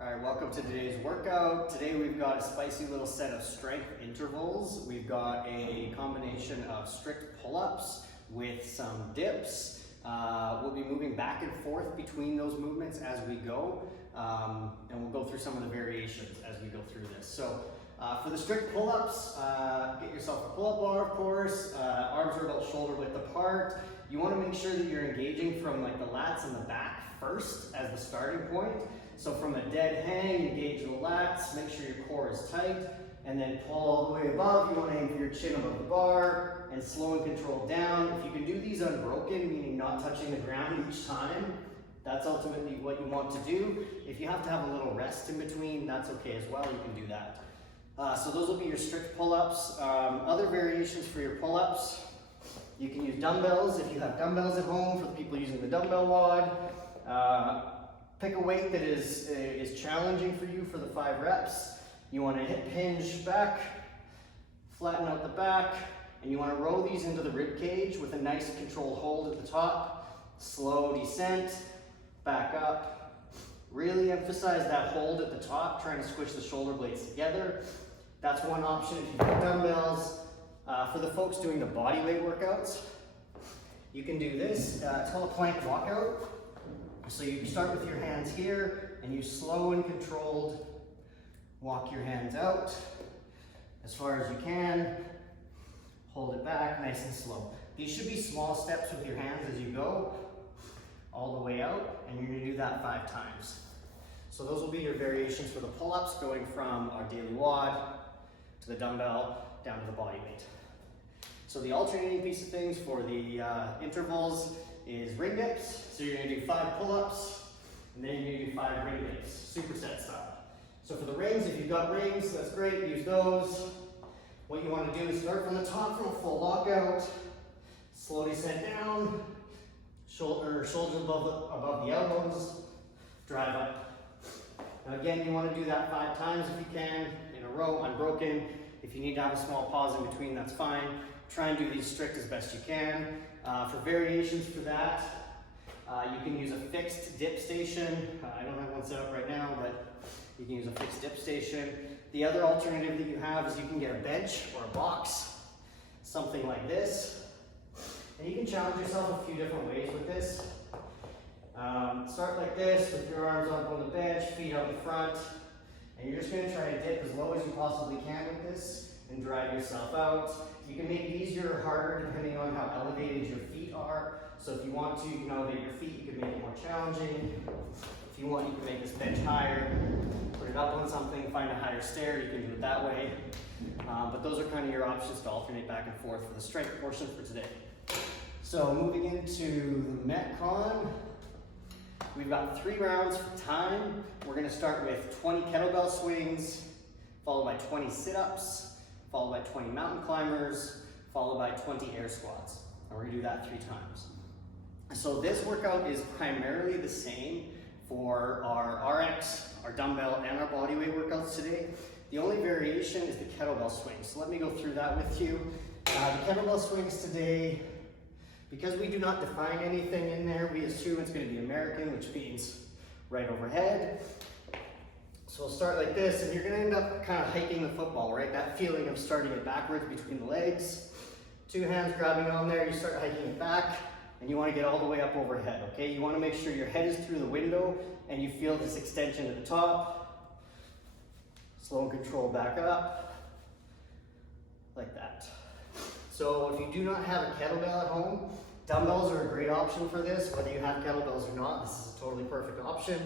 All right, welcome to today's workout. Today we've got a spicy little set of strength intervals. We've got a combination of strict pull-ups with some dips. We'll be moving back and forth between those movements as we go, and we'll go through some of the variations as we go through this. So for the strict pull-ups, get yourself a pull-up bar, of course. Arms are about shoulder width apart. You want to make sure that you're engaging from like the lats and the back first as the starting point. So from a dead hang, engage the lats, make sure your core is tight, and then pull all the way above. You want to aim for your chin above the bar and slow and controlled down. If you can do these unbroken, meaning not touching the ground each time, that's ultimately what you want to do. If you have to have a little rest in between, that's okay as well, you can do that. So those will be your strict pull-ups. Other variations for your pull-ups, you can use dumbbells if you have dumbbells at home, for the people using the dumbbell wad. Pick a weight that is challenging for you for the 5 reps. You want to hip hinge back, flatten out the back, and you want to row these into the rib cage with a nice controlled hold at the top. Slow descent, back up. Really emphasize that hold at the top, trying to squish the shoulder blades together. That's one option if you've got dumbbells. For the folks doing the body weight workouts, you can do this. It's called a plank walkout. So you start with your hands here, and you slow and controlled walk your hands out as far as you can. Hold it back nice and slow. These should be small steps with your hands as you go all the way out, and you're going to do that 5 times. So those will be your variations for the pull-ups, going from our daily wad to the dumbbell down to the body weight. So the alternating piece of things for the intervals is ring dips. So you're going to do 5 pull-ups, and then you're going to do 5 ring dips, superset style. So for the rings, if you've got rings, that's great, use those. What you want to do is start from the top from a full lockout, slow descent down, shoulders above the elbows, drive up. Now again, you want to do that 5 times if you can, in a row, unbroken. If you need to have a small pause in between, that's fine. Try and do these strict as best you can. For variations for that, you can use a fixed dip station. I don't have one set up right now, but you can use a fixed dip station. The other alternative that you have is you can get a bench or a box, something like this. And you can challenge yourself a few different ways with this. Start like this with your arms up on the bench, feet out in front, and you're just going to try to dip as low as you possibly can with this and drive yourself out. You can make it easier or harder depending on how elevated your feet are. So if you want to, you can elevate your feet, you can make it more challenging. If you want, you can make this bench higher, put it up on something, find a higher stair, you can do it that way. But those are kind of your options to alternate back and forth for the strength portion for today. So moving into the Metcon, we've got 3 rounds for time. We're going to start with 20 kettlebell swings, followed by 20 sit-ups, followed by 20 mountain climbers, followed by 20 air squats. And we're going to do that 3 times. So this workout is primarily the same for our RX, our dumbbell, and our bodyweight workouts today. The only variation is the kettlebell swings. So let me go through that with you. The kettlebell swings today, because we do not define anything in there, we assume it's going to be American, which means right overhead. So we'll start like this, and you're going to end up kind of hiking the football, right? That feeling of starting it backwards between the legs. 2 hands grabbing on there, you start hiking it back, and you want to get all the way up overhead, okay? You want to make sure your head is through the window, and you feel this extension at the top. Slow and controlled back up, like that. So if you do not have a kettlebell at home, dumbbells are a great option for this. Whether you have kettlebells or not, this is a totally perfect option.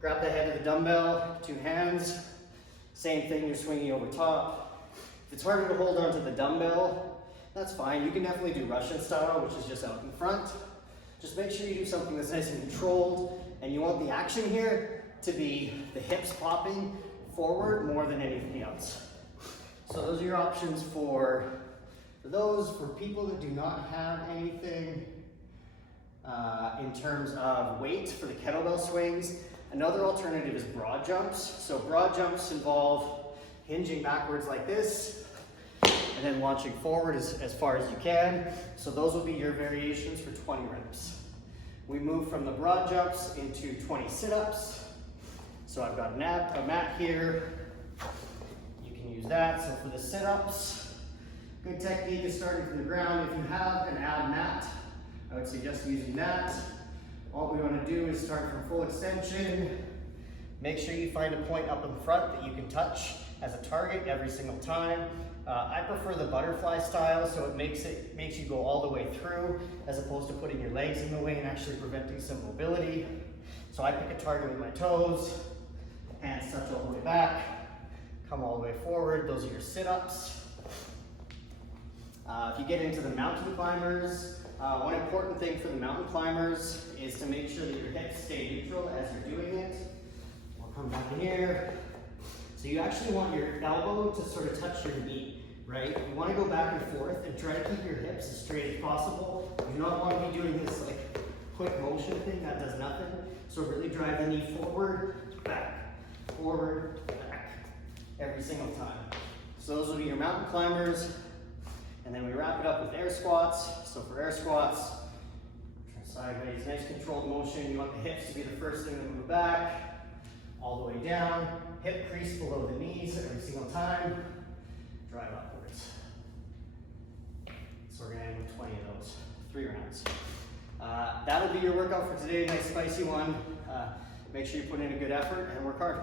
Grab the head of the dumbbell, 2 hands. Same thing, you're swinging over top. If it's harder to hold onto the dumbbell, that's fine. You can definitely do Russian style, which is just out in front. Just make sure you do something that's nice and controlled, and you want the action here to be the hips popping forward more than anything else. So those are your options for those. For people that do not have anything in terms of weight for the kettlebell swings, another alternative is broad jumps. So broad jumps involve hinging backwards like this, and then launching forward as far as you can. So those will be your variations for 20 reps. We move from the broad jumps into 20 sit-ups. So I've got a mat here. You can use that. So for the sit-ups, good technique is starting from the ground. If you have an ab mat, I would suggest using that. All we want to do is start from full extension. Make sure you find a point up in front that you can touch as a target every single time. I prefer the butterfly style, so it makes you go all the way through, as opposed to putting your legs in the way and actually preventing some mobility. So I pick a target with my toes, hands touch all the way back, come all the way forward. Those are your sit-ups. If you get into the mountain climbers, one important thing for the mountain climbers is to make sure that your hips stay neutral as you're doing it. We'll come down here. So you actually want your elbow to sort of touch your knee, right? You want to go back and forth and try to keep your hips as straight as possible. You do not want to be doing this like quick motion thing that does nothing. So really drive the knee forward, back, every single time. So those will be your mountain climbers. And then we wrap it up with air squats. So for air squats, turn sideways, nice controlled motion. You want the hips to be the first thing to move back, all the way down. Hip crease below the knees every single time. Drive upwards. So we're gonna end with 20 of those, 3 rounds. That'll be your workout for today. Nice spicy one. Make sure you put in a good effort and work hard.